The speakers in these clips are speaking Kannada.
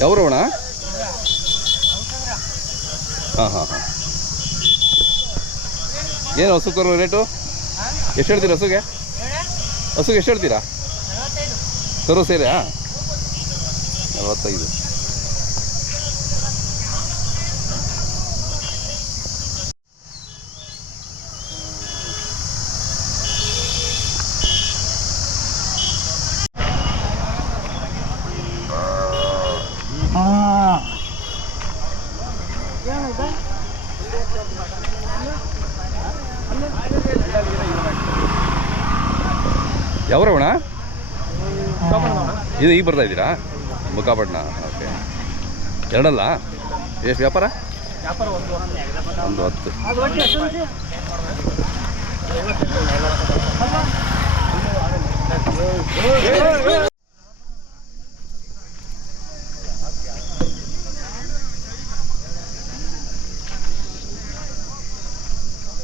ಯಾವ ಹಾಂ ಹಾ ಹಾ. ಏನು ರೇಟು ಎಷ್ಟು ಹೇಳ್ತೀರಾ ಹಸುಗೆ? ಹಸುಗೆ ಎಷ್ಟು ಹೇಳ್ತೀರಾ? ಕರು ಸೇರಾ ನಲವತ್ತೈದು. ಯಾವ್ರವಣ? ಇದು ಈಗ ಬರ್ತಾ ಇದ್ದೀರಾ? ಬುಕ್ಕಾಪಟ್ಟಣ ಓಕೆ ಎರಡಲ್ಲ? ಎಷ್ಟು ವ್ಯಾಪಾರ? ಒಂದು ಹತ್ತು.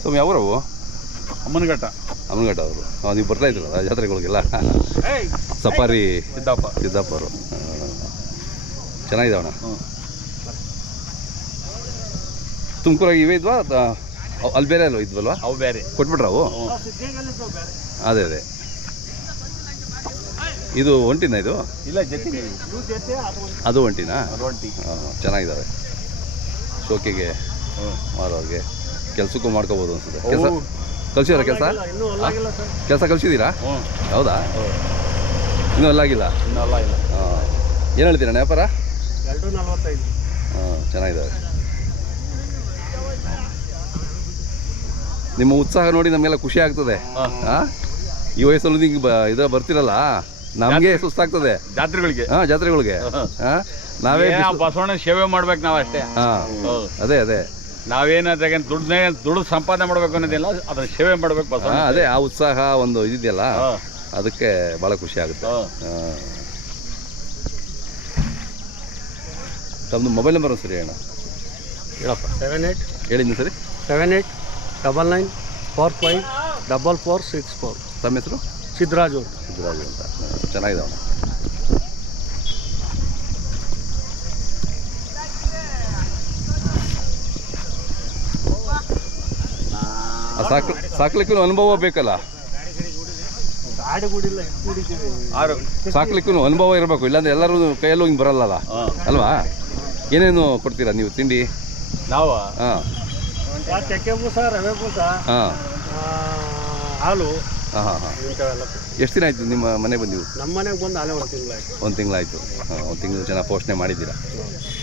ಸೊಮ್ಮೆ ಯಾವ್ರವು? ಅಮ್ಮನಘಟ್ಟ. ಅಮ್ಮನಘಟ್ಟ ಅವರು ನೀವು ಬರ್ತಾ ಇದ್ರಲ್ಲ ಜಾತ್ರೆಗಳಿಗೆಲ್ಲ? ಸಫಾರಿ ಸಿದ್ದಪ್ಪ. ಸಿದ್ದಪ್ಪ ಅವರು ಚೆನ್ನಾಗಿದ್ದಾವಣ ತುಮಕೂರಾಗಿ ಇವೇ ಇದ್ವಾ? ಅಲ್ಲಿ ಬೇರೆ ಅಲ್ವ ಇದ್ವಲ್ವಾ? ಅವು ಬೇರೆ. ಕೊಟ್ಬಿಟ್ರ ಅವು ಅದೇ ಅದೇ. ಇದು ಒಂಟಿನ ಇದು? ಇಲ್ಲ ಅದು ಒಂಟಿನಾ? ಚೆನ್ನಾಗಿದ್ದಾವೆ. ಶೋಕಿಗೆ ಮಾರೋರಿಗೆ. ಕೆಲಸಕ್ಕೂ ಮಾಡ್ಕೋಬೋದು ಅನ್ಸುತ್ತೆ. ಕೆಲಸ ಕಲ್ಸಿದಾರ ಕೆಲಸ? ಕೆಲಸ ಕಲ್ಸಿದ್ದೀರಾ ಹೌದಾ? ಇನ್ನೂ ಅಲ್ಲಾಗಿಲ್ಲ ಆಗಿಲ್ಲ? ಹಾಂ. ಏನು ಹೇಳ್ತೀರಾ ವ್ಯಾಪಾರ ಚೆನ್ನಾಗಿದ್ದಾರೆ ನಲ್ವತ್ತೈದು. ಹಾಂ ಚೆನ್ನಾಗಿದ್ದಾವೆ ನಿಮ್ಮ ಉತ್ಸಾಹ ನೋಡಿ ನಮಗೆಲ್ಲ ಖುಷಿ ಆಗ್ತದೆ. ಹಾಂ. ಈ ವಯಸ್ಸಲ್ಲಿ ನಿಂಗೆ ಬ ಇದ ಬರ್ತಿರಲ್ಲ? ನಮಗೆ ಸುಸ್ತಾಗ್ತದೆ. ಜಾತ್ರೆಗಳಿಗೆ. ಹಾಂ ಜಾತ್ರೆಗಳಿಗೆ. ಹಾಂ. ನಾವೇ ಬಸವಣ್ಣ ಸೇವೆ ಮಾಡ್ಬೇಕು ನಾವು ಅಷ್ಟೇ ಹಾಂ ಅದೇ ಅದೇ. ನಾವೇನಾದ್ರೆ ದುಡ್ಡನ್ನೇ ದುಡ್ಡು ಸಂಪಾದನೆ ಮಾಡ್ಬೇಕು ಅನ್ನೋದಿಲ್ಲ ಅದನ್ನ ಸೇವೆ ಮಾಡ್ಬೇಕು ಬಸ್ ಅದೇ ಆ ಉತ್ಸಾಹ ಒಂದು ಇದೆಯಲ್ಲ ಅದಕ್ಕೆ ಭಾಳ ಖುಷಿ ಆಗುತ್ತೆ. ಹಾಂ. ತಮ್ಮದು ಮೊಬೈಲ್ ನಂಬರ್ ಸರಿ ಅಣ್ಣ ಹೇಳಪ್ಪ. ಸೆವೆನ್ ಏಯ್ಟ್ ಹೇಳಿ ಸರಿ? Seven eight double nine four five double four six four ತಮ್ಮ ಹೆಸರು? ಸಿದ್ದರಾಜು ಸಿದ್ದರಾಜು ಅಂತ. ಚೆನ್ನಾಗಿದೆ ಆ ಸಾಕ್ ಸಾಕ್ಲಿಕ್ಕೂ ಅನುಭವ ಬೇಕಲ್ಲ. ಸಾಕ್ಲಿಕ್ಕೂ ಅನುಭವ ಇರಬೇಕು ಇಲ್ಲಾಂದ್ರೆ ಎಲ್ಲರೂ ಕೈಯಲ್ಲೂ ಹಿಂಗೆ ಬರಲ್ಲಲ್ಲ. ಹಾಂ. ಅಲ್ವಾ? ಏನೇನು ಕೊಡ್ತೀರಾ ನೀವು ತಿಂಡಿ? ನಾವು? ಹಾಂ. ಚಕ್ಕೆ ಬೂಸ ರವೆ ಬೂಸ ಹಾಂ. ಹಾಲು ಹಾಂ ಹಾಂ ಹಾಂ. ಎಷ್ಟು ದಿನ ಆಯಿತು ನಿಮ್ಮ ಮನೆ ಬಂದಿವು ನಮ್ಮ ಮನೆಗೆ ಬಂದು ಅಲ್ಲೇ ಒಂದು ತಿಂಗಳಾಯ್ತು ಒಂದು ತಿಂಗಳಾಯ್ತು ಹಾಂ ಒಂದು ತಿಂಗಳು ಚೆನ್ನಾಗಿ ಪೋಷಣೆ ಮಾಡಿದ್ದೀರಾ?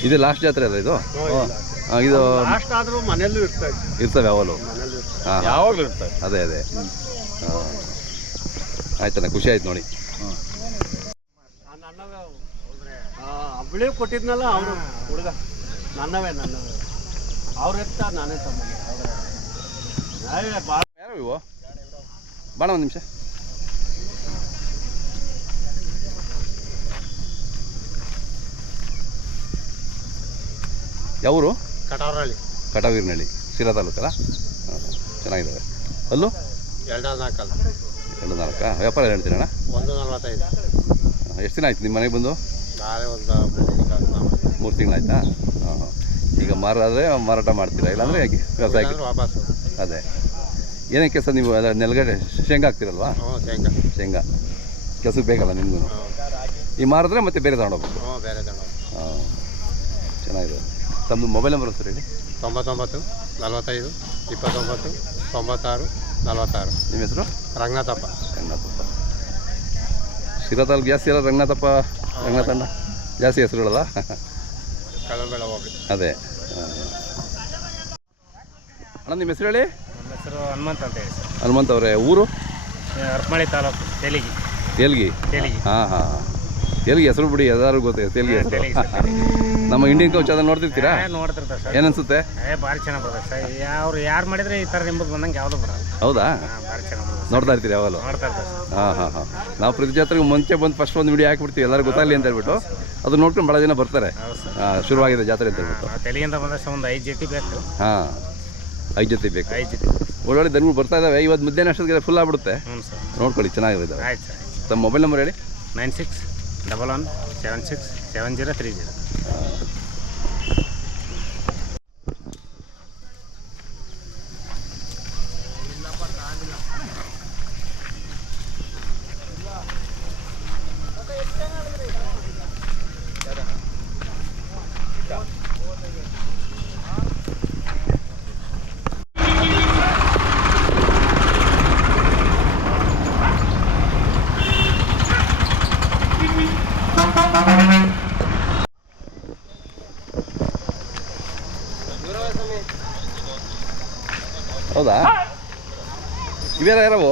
ಇದು ಲಾಸ್ಟ್ ಜಾತ್ರೆ ಅಲ್ಲ ಇದು? ಹಾಂ ಇದು ಲಾಸ್ಟ್ ಆದರೂ ಮನೆಯಲ್ಲೂ ಇರ್ತವೆ ಇರ್ತವೆ ಹಾಂ ಯಾವಾಗಲೂ ಇರ್ತಾರೆ. ಅದೇ ಅದೇ. ಹಾಂ. ಆಯ್ತಣ್ಣ ಖುಷಿ ಆಯ್ತು ನೋಡಿ. ಅವಳೇ ಅಬ್ಬಳಿ ಕೊಟ್ಟಿದ್ನಲ್ಲ ಅವನು ಹುಡುಗ. ನನ್ನವೇ ನನ್ನವೇ. ಅವ್ರ ಎತ್ತ ನಾನೇ ತಮ್ಮ ಯಾರು ಇವು? ಬಾಣ ಒಂದು ನಿಮಿಷ. ಯಾವರು? ಕಟಾವರಹಳ್ಳಿ. ಕಟಾವೀರ್ನಹಳ್ಳಿ ಶಿರಾ ತಾಲೂಕಲ್ಲ? ಚೆನ್ನಾಗಿದ್ದಾವೆ ಅಲ್ಲೂ? ಎರಡು ನಾಲ್ಕಲ್ಲ ಎರಡು ನಾಲ್ಕಾ ವ್ಯಾಪಾರ ಹೇಳ್ತೀರಣ್ಣ? ಒಂದು ನಲ್ವತ್ತೈದು. ಎಷ್ಟು ದಿನ ಆಯ್ತು ನಿಮ್ಮ ಮನೆಗೆ ಬಂದು? ನಾಳೆ ಒಂದು ಮೂರು ತಿಂಗಳು ಆಯ್ತಾ ತಿಂಗಳಾಯ್ತಾ? ಹಾಂ ಹಾಂ. ಈಗ ಮಾರಾದರೆ ಮಾರಾಟ ಮಾಡ್ತೀರಾ? ಇಲ್ಲಾಂದರೆ ಹೇಗೆ ವ್ಯವಸಾಯಕ್ಕೆ? ವಾಪಸ್ಸು ಅದೇ. ಏನೇ ಕೆಲಸ ನೀವು ಅದರ ನೆಲಗಡೆ ಶೇಂಗಾ ಹಾಕ್ತಿರಲ್ವಾ? ಶೇಂಗಾ. ಶೇಂಗಾ. ಕೆಲಸ ಬೇಕಲ್ಲ ನಿಮಗೂ ಈ ಮಾರಿದ್ರೆ ಮತ್ತೆ ಬೇರೆ ತಗೊಂಡೋಗ್ಬೇಕು ಹ್ಞೂ ಬೇರೆ ತಗೊಂಡು ಹಾಂ. ಚೆನ್ನಾಗಿದೆ. ತಮ್ಮದು ಮೊಬೈಲ್ ನಂಬರ್ ಸರ್ ಹೇಳಿ. ತೊಂಬತ್ತೊಂಬತ್ತು ನಲವತ್ತೈದು ಇಪ್ಪತ್ತೊಂಬತ್ತು ತೊಂಬತ್ತಾರು ನಲವತ್ತಾರು. ನಿಮ್ಮ ಹೆಸರು? ರಂಗನಾಥಪ್ಪ. ರಂಗನಾಥಪ್ಪ. ಶಿರಾ ತಾಲೂಕು ಜಾಸ್ತಿ ಅಲ್ಲ ರಂಗನಾಥಪ್ಪ ರಂಗನಾಥಣ್ಣ? ಜಾಸ್ತಿ ಹೆಸರುಗಳಲ್ಲ? ಕಳಬೇಳ ಹೋಗಿ ಅದೇ. ಅಣ್ಣ ನಿಮ್ಮ ಹೆಸರು ಹೇಳಿ? ನನ್ನ ಹೆಸರು ಹನುಮಂತ್ ಅಂತ ಹೇಳಿ ಸರ್. ಹನುಮಂತ್ ಅವರೇ ಊರು? ಅರ್ಪಮಳೆ ತಾಲೂಕು ತೆಲಿಗಿ. ತೆಲಿಗಿ. ತೆಲಿಗಿ. ಹಾಂ ಹಾಂ. ತೇಲ್ಗಿ ಹೆಸರು ಬಿಡಿ ಎಲ್ಲಾರು ಗೊತ್ತಿದೆ ತೇಲ್ಗಿ ಹೆಸರು. ನಮ್ಮ ಇಂಡಿಯನ್ ಕೌಚ್ ಅದನ್ನ ನೋಡ್ತಿರ್ತೀರಾ? ನೋಡ್ತಿರ್ತಾರೆ ಸರ್. ಏನನ್ಸುತ್ತೆ? ಏ ಭಾರಿ ಚೆನ್ನಾಗಿ ಬರ್ತದೆ ಸರ್. ಅವ್ರು ಯಾರು ಮಾಡಿದ್ರೆ ಈ ಥರ ನಿಂಬದು ಬಂದಂಗೆ ಯಾವುದೂ ಬರಲ್ಲ. ಹೌದಾ? ಭಾರಿ ಚೆನ್ನಾಗಿ ಬರ್ತದೆ ನೋಡ್ತಾ ಇರ್ತೀರಿ ಯಾವಾಗಲೂ? ನೋಡ್ತಾ ಇರ್ತಾರೆ ಸರ್. ಹಾಂ ಹಾಂ ಹಾಂ. ನಾವು ಪ್ರತಿ ಜಾತ್ರೆಗೆ ಮುಂಚೆ ಬಂದು ಫಸ್ಟ್ ಒಂದು ವಿಡಿಯೋ ಹಾಕ್ಬಿಡ್ತೀವಿ. ಎಲ್ಲರೂ ಗೊತ್ತಾಗಲಿ ಅಂತ ಹೇಳ್ಬಿಟ್ಟು. ಅದು ನೋಡ್ಕೊಂಡು ಭಾಳ ಜನ ಬರ್ತಾರೆ. ಹಾಂ ಶುರುವಾಗಿದೆ ಜಾತ್ರೆ ಅಂತ ಹೇಳ್ಬಿಟ್ಟು. ತೆಲಿಗಿಂದ ಬಂದಷ್ಟು ಒಂದು ಐದು ಜೊತೆ ಬೇಕು. ಹಾಂ ಐದು ಜೊತೆ ಬೇಕು. ಐದು ಜೊತೆ ಒಳ್ಳೊಳ್ಳೆ ದನಗಳು ಬರ್ತಾ ಇದ್ದಾವೆ ಇವತ್ತು ಮಧ್ಯಾಹ್ನ ಅಷ್ಟೊತ್ತಿಗೆ ಫುಲ್ ಆಗ್ಬಿಡುತ್ತೆ. ನೋಡ್ಕೊಳ್ಳಿ ಚೆನ್ನಾಗಿದ್ದಾವೆ ಆಯ್ತು ಸರ್ ತಮ್ಮ ಮೊಬೈಲ್ ನಂಬರ್ ಹೇಳಿ. Nine six double one seven six seven zero three zero ಹೌದಾ? ಇವೆಲ್ಲ ಯಾರವು?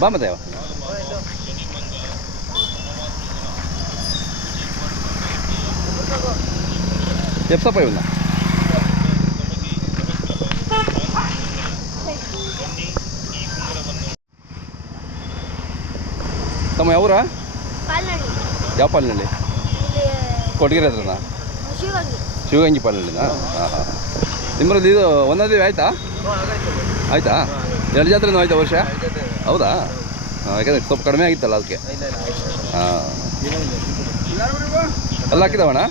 ಬಾ ಮತ್ತೆ. ಎಪ್ಸಪ್ಪ ಇವನ್ನ ತಮ್ಮ ಯಾವೂರ? ಯಾವ ಪಾಲಿನಲ್ಲಿ ಕೊಟ್ಟಿಗೆ ಹತ್ರನಾ? ಶಿವಗಂಗೆ ಪಾಲಿನಲ್ಲಿನಾ ಹಾಂ ಹಾಂ ನಿಮ್ಮಲ್ಲಿ ಇದು ಒಂದೊಂದು ಆಯ್ತಾ? ಆಯ್ತಾ? ಎರಡು ಜಾತ್ರೆನೂ ಆಯ್ತಾ ವರ್ಷ? ಹೌದಾ? ಹಾಂ ಯಾಕಂದ್ರೆ ಸ್ವಲ್ಪ ಕಡಿಮೆ ಆಗಿತ್ತಲ್ಲ ಅದಕ್ಕೆ. ಹಾಂ ಎಲ್ಲ ಹಾಕಿದಾವಣ್ಣ?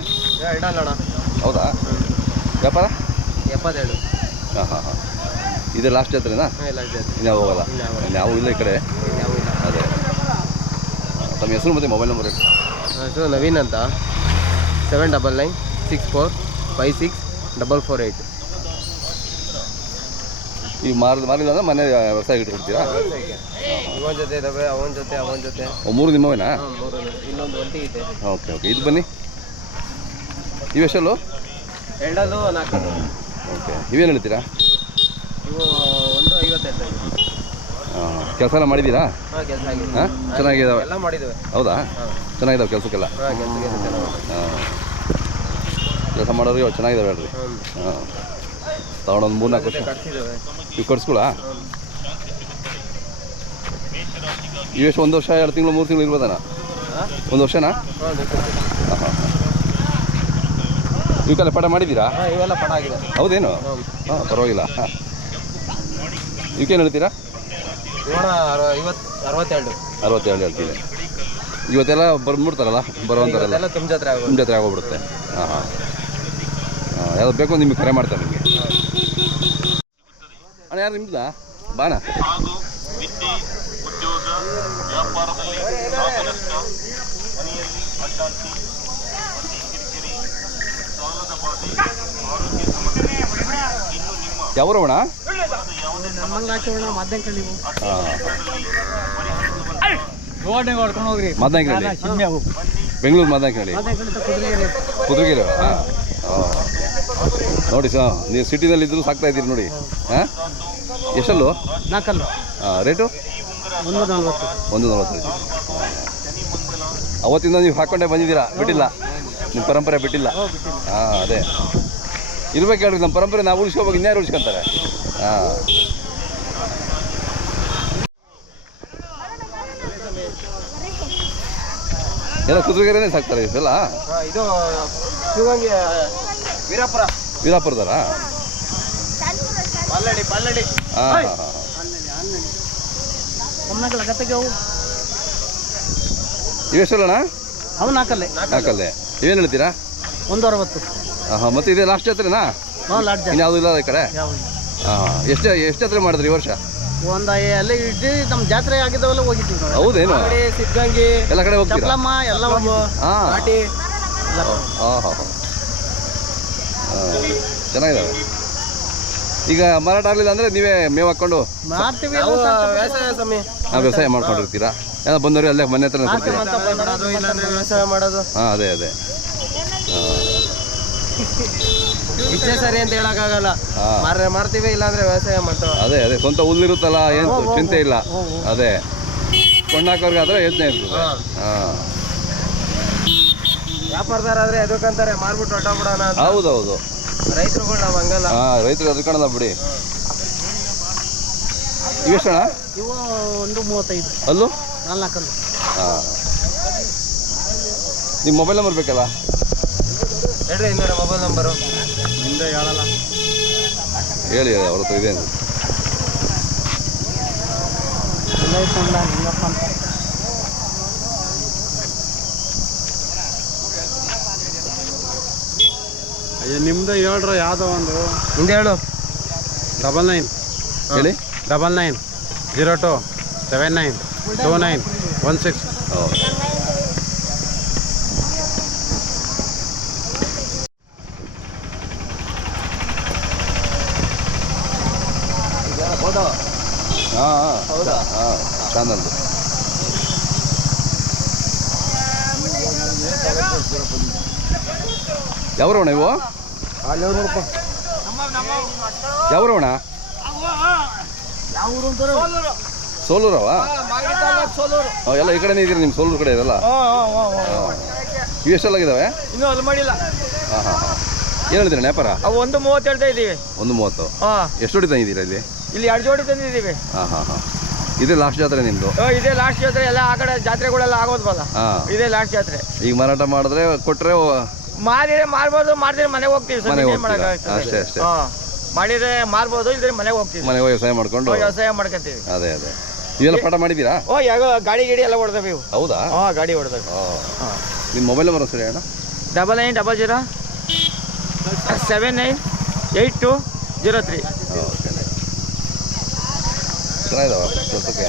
ಹೌದಾ? ವ್ಯಾಪಾರ? ಹಾಂ ಹಾಂ ಹಾಂ ಇದು ಲಾಸ್ಟ್ ಜಾತ್ರೆನಾ ಇನ್ಯಾವ ಹೋಗಲ್ಲ? ಇನ್ಯಾವು ಇಲ್ಲ ಈ ಕಡೆ? ಅದೇ. ತಮ್ಮ ಹೆಸರು ಮತ್ತು ಮೊಬೈಲ್ ನಂಬರ್ ಹೇಳಿ. ಹೆಸರು ನವೀನ್ ಅಂತ. Seven double nine six four five six double four eight. ಈಗ ಮಾರಿದ ಮಾರಿಲ್ಲ ಅಂದ್ರೆ ಮನೆ ವ್ಯವಸಾಯ ಇಟ್ಕೊಡ್ತೀರಾ? ಇವನ್ ಜೊತೆ ಇದಾವೆ ಅವನ ಜೊತೆ ಅವನ ಜೊತೆ. ಓ, ಮೂರು ನಿಮ್ಮವೇನಾ? ಮೂರು ಇನ್ನೊಂದು ಒಂಟಿ ಇದೆ. Okay okay. ಇದು ಬನ್ನಿ. ಇವೆಷ್ಟಲ್ಲು ಎರಡಲ್ಲೂ ನಾಲ್ಕು. ಓಕೆ. ಇವೇನು ಹೇಳ್ತೀರಾ? ಇವು ಒಂದು ಕೆಲಸ ಎಲ್ಲ ಮಾಡಿದ್ದೀರಾ? ಹಾಂ ಕೆಲಸ ಆಗಿದೆ. ಹಾಂ ಚೆನ್ನಾಗಿದ್ದಾವೆ ಎಲ್ಲ ಮಾಡಿದ್ದೇವೆ. ಹೌದಾ? ಚೆನ್ನಾಗಿದ್ದಾವೆ ಕೆಲಸಕ್ಕೆಲ್ಲ? ಹಾಂ ಕೆಲಸ ಚೆನ್ನಾಗಿ ಹಾಂ. ಕೆಲಸ ಮಾಡೋರಿಗೆ ಇವಾಗ ಚೆನ್ನಾಗಿದ್ದಾವೆ ಹೇಳ್ರಿ. ಹಾಂ. ತಗೊಂಡೊಂದು ಮೂರು ನಾಲ್ಕು ವರ್ಷ ನೀವು ಕಟ್ಸ್ಕೊಳಾ ಇವೆಷ್ಟು ಒಂದು ವರ್ಷ ಎರಡು ತಿಂಗಳು ಮೂರು ತಿಂಗಳು ಇರ್ಬೋದಣ್ಣ ಒಂದು ವರ್ಷನಾ? ಹಾಂ ಹಾಂ ಇವಕ್ಕೆಲ್ಲ ಪಾಠ ಮಾಡಿದ್ದೀರಾ ಇವೆಲ್ಲ ಪಡ ಆಗಿದೆ. ಹೌದೇನು? ಹಾಂ ಪರವಾಗಿಲ್ಲ. ಹಾಂ. ಇವಕ್ಕೇನು ಹೇಳ್ತೀರಾ? ಅರವತ್ತೆರಡು. ಅರವತ್ತೆರಡು ಹೇಳ್ತೀನಿ ಇವತ್ತೆಲ್ಲ ಬಂದ್ಬಿಡ್ತಾರಲ್ಲ ಬರುವಂತಾರಲ್ಲ? ಎಲ್ಲ ತುಂಬ ಜಾತ್ರೆ ಆಗೋಗ್ಬಿಡುತ್ತೆ. ಹಾಂ ಹಾಂ. ಯಾವ್ದು ಬೇಕು ನಿಮಗೆ ಕರೆ ಮಾಡ್ತಾರೆ ನಿಮಗೆ ಅಣ್ಣ ಯಾರು ನಿಮ್ದಾ? ಬಾಣ. ಯಾವೂರವಣ ಅವು ಬೆಂಗಳೂರು ಮಾದನಾಯಕನಹಳ್ಳಿ ಕುದುರೆಗೆರೆ ಹಾಂ. ನೋಡಿ ಸರ್ ನೀವು ಸಿಟಿನಲ್ಲಿ ಇದ್ರೂ ಸಾಕ್ತಾ ಇದ್ದೀರಿ ನೋಡಿ. ಹಾಂ? ಎಷ್ಟಲ್ಲು? ನಾಲ್ಕಲ್ಲು. ಹಾಂ ರೇಟು? ಒಂದು ನಲ್ವತ್ತು ಒಂದು ಅವತ್ತಿಂದ ನೀವು ಹಾಕ್ಕೊಂಡೇ ಬಂದಿದ್ದೀರಾ? ಬಿಟ್ಟಿಲ್ಲ. ನಿಮ್ಮ ಪರಂಪರೆ ಬಿಟ್ಟಿಲ್ಲ. ಹಾಂ ಅದೇ. ಇರ್ಬೇಕು ಹೇಳ್ರಿ ನಮ್ಮ ಪರಂಪರೆ ನಾವು ಉಳಿಸ್ಕೋಬೇಕು ಇನ್ಯಾರು ಉಳಿಸ್ಕೊಂತಾರೆ? ಹಾಂ. ಎಲ್ಲ ಕುದುರೆಗೆರೆನೇ ಸಾಕ್ತಾರೆ ಇದೆಲ್ಲ ಹಾಂ ಇದು ಶಿವಂಗಿ ವೀರಪುರ. ವೀರಾಪುರದಾರಾ ಪಲ್ಲಡಿ ಪಲ್ಲಡಿ. ಹಾಂ ಹಾಂ ಹಾಂ ಒಮ್ಮೆ ಲಗತ್ತಿಗೆ ಅವು ಇವೆಷ್ಟಲ್ಲಣ್ಣ ಅವು ನಾಲ್ಕಲ್ಲೇ. ನಾಲ್ಕಲ್ಲೇ. ಇವೇನು ಹೇಳ್ತೀರಾ? ಒಂದು ಅರವತ್ತು. ಹಾಂ ಮತ್ತೆ ಇದೇ ಲಾಸ್ಟ್ ಜಾತ್ರೆನಾ? ಹಾಂ ಯಾವುದೂ ಇಲ್ಲ ಈ ಕಡೆ? ಹಾಂ ಎಷ್ಟು ಎಷ್ಟು ಜಾತ್ರೆ ಮಾಡಿದ್ರಿ ಈ ವರ್ಷ? ಒಂದು ಅಲ್ಲಿ ಇಟ್ಟು ನಮ್ಮ ಜಾತ್ರೆ ಆಗಿದ್ದವೆಲ್ಲ ಹೋಗಿದ್ದೀವಿ ಹೌದೇನು? ಸಿದ್ಧಗಂಗಿ ಎಲ್ಲ ಕಡೆ ಹೋಗ್ತೀರಾ? ಎಲ್ಲ ಹೋಗಿ ಹಾಂ. ಹಾಂ ಹಾಂ ಹಾಂ. ಚೆನ್ನಾಗಿದ್ದಾವೆ ಈಗ ಮಾರಾಟ ಆಗಲಿಲ್ಲ ಅಂದ್ರೆ ನೀವೇ ಮೇವು ಹಾಕೊಂಡು ಮಾಡ್ತೀವಿ. ನಾವು. ವ್ಯವಸಾಯ ಸಮಯ ನಾವು ವ್ಯವಸಾಯ ಮಾಡ್ಕೊಂಡಿರ್ತೀರಾ? ಎಲ್ಲ ಬಂದವ್ರು ಅಲ್ಲೇ ಮನೆ ಹತ್ರ ಕೊಡ್ತೀರಾ? ಮಾಡೋದು ಇಲ್ಲಾಂದ್ರೆ ವ್ಯವಸಾಯ ಮಾಡೋದು. ಹಾಂ ಅದೇ ಅದೇ. ಇಷ್ಟೇ ಸರಿ ಅಂತ ಹೇಳಕ್ಕಾಗಲ್ಲ. ಮಾರ ಮಾಡ್ತೀವಿ ಇಲ್ಲಾಂದ್ರೆ ವ್ಯವಸಾಯ ಮಾಡ್ತಾವ. ಅದೇ ಅದೇ. ಸ್ವಂತ ಹುಲ್ಲಿರುತ್ತಲ್ಲ ಏನು ಚಿಂತೆ ಇಲ್ಲ. ಅದೇ. ಕೊಂಡಾಕೋರ್ಗಾದ್ರೆ ಯೋಚನೆ ಇರ್ತದೆ. ಹಾಂ. ವ್ಯಾಪಾರದಾರಾದ್ರೆ ಎದಕ್ಕಂತಾರೆ ಮಾರ್ಬಿಟ್ಟು ಹೊಟ್ಟ ಬಿಡೋಣ ಅಂತ. ಹೌದೌದು. ರೈತರುಗಳು ನಾವು ಹಂಗಲ್ಲ. ಹಾಂ ರೈತರು ಅದಕ್ಕಣಲ್ಲ ಬಿಡಿ. ಇವೆಷ್ಟಣ್ಣ? ಇವು ಒಂದು ಮೂವತ್ತೈದು. ಅಲ್ಲೂ? ನಾಲ್ಕಲ್ಲು. ಹಾಂ. ನಿಮ್ಮ ಮೊಬೈಲ್ ನಂಬರ್ ಬೇಕಲ್ಲ? ಹೇಳ್ರಿ ಇನ್ನೂರ ಮೊಬೈಲ್ ನಂಬರು. ಹೇಳಿ ಅವ್ರ ಹತ್ರ ಇದೆ ಅಂತ. ನಿಮ್ದು ಹೇಳ್ರ ಯಾವ್ದೋ ಒಂದು. ಹಿಂದೆ ಹೇಳು. ಡಬಲ್ ನೈನ್ ಹೇಳಿ. Double nine zero two seven nine two nine one six ಹಾಂ ಹೌದಾ? ಹಾಂ ಯಾವ್ರವಣ ಇವು? ಯಾವ್ರವಣ? ಸೋಲೂರವ ಹಾಂ ಎಲ್ಲ ಈ ಕಡೆನೇ ಇದೀರಿ ನಿಮ್ಮ ಸೋಲೂರು ಕಡೆ ಇದೆಲ್ಲ ಇವು ಎಷ್ಟೆಲ್ಲಾಗಿದ್ದಾವೆ ಇನ್ನೂ ಅದು ಮಾಡಿಲ್ಲ ಹಾಂ ಹಾಂ ಹಾಂ. ಏನು ಹೇಳಿದ್ರಿ ನ್ಯಾಪಾರ ಅವು ಒಂದು ಮೂವತ್ತು. ಹೇಳ್ತಾ ಇದ್ದೀವಿ ಒಂದು ಮೂವತ್ತು ಹಾ. ಎಷ್ಟು ಜೋಡಿ ತಂದಿದ್ದೀರಾ ಇಲ್ಲಿ? ಇಲ್ಲಿ ಎರಡು ಜೋಡಿ ತಂದಿದ್ದೀವಿ. ಹಾಂ ಹಾಂ ಹಾಂ. ಇದೇ ಲಾಸ್ಟ್ ಜಾತ್ರೆ ನಿಮ್ಮದು ಓ, ಇದೇ ಲಾಸ್ಟ್ ಜಾತ್ರೆ. ಎಲ್ಲ ಆ ಕಡೆ ಜಾತ್ರೆಗಳೆಲ್ಲ ಆಗೋದ್ವಲ್ಲ. ಹಾಂ. ಇದೇ ಲಾಸ್ಟ್ ಜಾತ್ರೆ. ಈಗ ಮಾರಾಟ ಮಾಡಿದ್ರೆ ಕೊಟ್ಟರೆ ಮಾರಿದ್ರೆ ಮಾರ್ಬೋದು ಮಾಡಿದ್ರೆ ಮನೆಗೆ ಹೋಗ್ತೀವಿ ಸರ್. ಮನೆಗೆ ಇನ್ನೇನ್ ಹೋಗ್ತೀರಾ? ಮಾಡಕ್ಕಾಗ್ತದೆ? ಅಷ್ಟೇ, ಅಷ್ಟೇ. ಹಾ. ಮಾಡಿದ್ರೆ ಮಾರ್ಬೋದು ಇದ್ರೆ ಮನೆಗೆ ಹೋಗ್ತೀವಿ ಮನೆಗೆ ಹೋಗಿ ವ್ಯವಸಾಯ ಮಾಡ್ಕೊಂಡು ಹೋಗಿ ವ್ಯವಸಾಯ ಮಾಡ್ಕೊತೀವಿ ಅದೇ ಅದೇ. ಇವೆಲ್ಲ ಪಾಠ ಮಾಡಿದ್ದೀರಾ? ಓ ಯಾವ ಗಾಡಿ ಗಿಡಿ ಎಲ್ಲ ಹೊಡೆದವೆ ಇವು. ಹೌದಾ? ಹಾ ಗಾಡಿ ಹೊಡೆದವೆ ಹಾಂ. ನಿಮ್ಮ ಮೊಬೈಲ್ ನಂಬರ್ ಸರಿ ಅಣ್ಣ? Double nine double zero seven nine eight two zero three. Okay ಚೆನ್ನಾಗಿದಾವ ಕೆಲಸಕ್ಕೆ?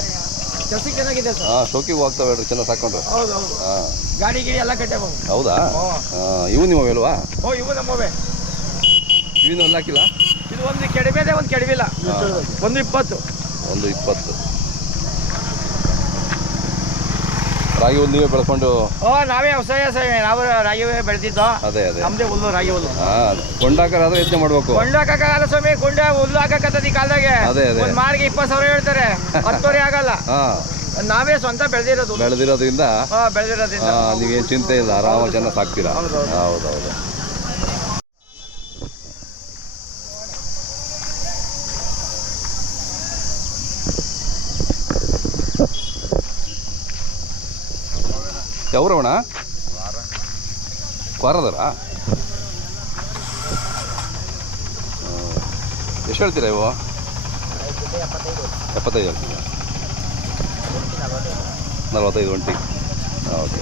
ಚೆನ್ನಾಗಿದೆ ಹಾಂ ಶೋಕಿಗೆ ಹೋಗ್ತಾವೆ ಹೇಳ್ರಿ ಚೆನ್ನಾಗಿ ಸಾಕೊಂಡು ಹೌದು ಹೌದು. ಹಾಂ. ಗಾಡಿ ಗಿಡಿ ಎಲ್ಲ ಕಟ್ಟೆ ಹೋಗು ಹೌದಾ? ಇವು ನಿಮ್ಮ ಇಲ್ವಾ? ಓ ಇವು ನಮ್ಮವೆ. ಇವಿನ ಒಂದು ಹಾಕಿಲ್ಲ? ಇದು ಒಂದು ಕೆಡಬೇದೆ ಒಂದು ಕೆಡವಿಲ್ಲ ಒಂದು ಇಪ್ಪತ್ತು. ಒಂದು ಇಪ್ಪತ್ತು. ರಾಗಿ ಹುಲ್ಲು ನೀವೇ ಬೆಳ್ಕೊಂಡು ಓ ನಾವೇ ವ್ಯವಸಾಯ ಸ- ನಾವು ರಾಗಿ ಬೆಳೆದಿದ್ದೋ. ಅದೇ ಅದೇ. ನಮ್ದೇ ಹುಲ್ಲು ರಾಗಿ ಹುಲ್ಲು. ಹಾಂ ಕೊಂಡಾಕರಾದ್ರೆ ಯೋಚನೆ ಮಾಡಬೇಕು. ಕೊಂಡು ಹಾಕಕ್ಕಾಗಲ್ಲ ಸ್ವಾಮಿ ಕೊಂಡೆ ಹುಲ್ಲು ಹಾಕಕತ್ತದ ಈ ಕಾಲದಾಗೆ. ಅದೇ, ಅದೇ. ಒಂದ್ ಮಾರ್ಗೆ ಇಪ್ಪತ್ತು ಸಾವಿರ ಹೇಳ್ತಾರೆ. ಹತ್ತುವರೆ ಆಗಲ್ಲ. ಹಾಂ. ನಾವೇ ಸ್ವಂತ ಬೆಳೆದಿರೋದು. ಬೆಳೆದಿರೋದ್ರಿಂದ ಹಾ ಬೆಳೆದಿರೋದ್ರಿಂದ. ನೀವೇನ್ ಚಿಂತೆ ಇಲ್ಲ ಆರಾಮಾಗಿ ಜನ ಸಾಕ್ತೀರಾ? ಹೌದೌದು ಯಾವ್ರವಣ? ಕ್ವಾರದರ ಎಷ್ಟು ಹೇಳ್ತೀರಾ ಇವು? ಎಪ್ಪತ್ತೈದು ಹೇಳ್ತೀರಾ? ನಲ್ವತ್ತೈದು ಒಂಟಿ ಓಕೆ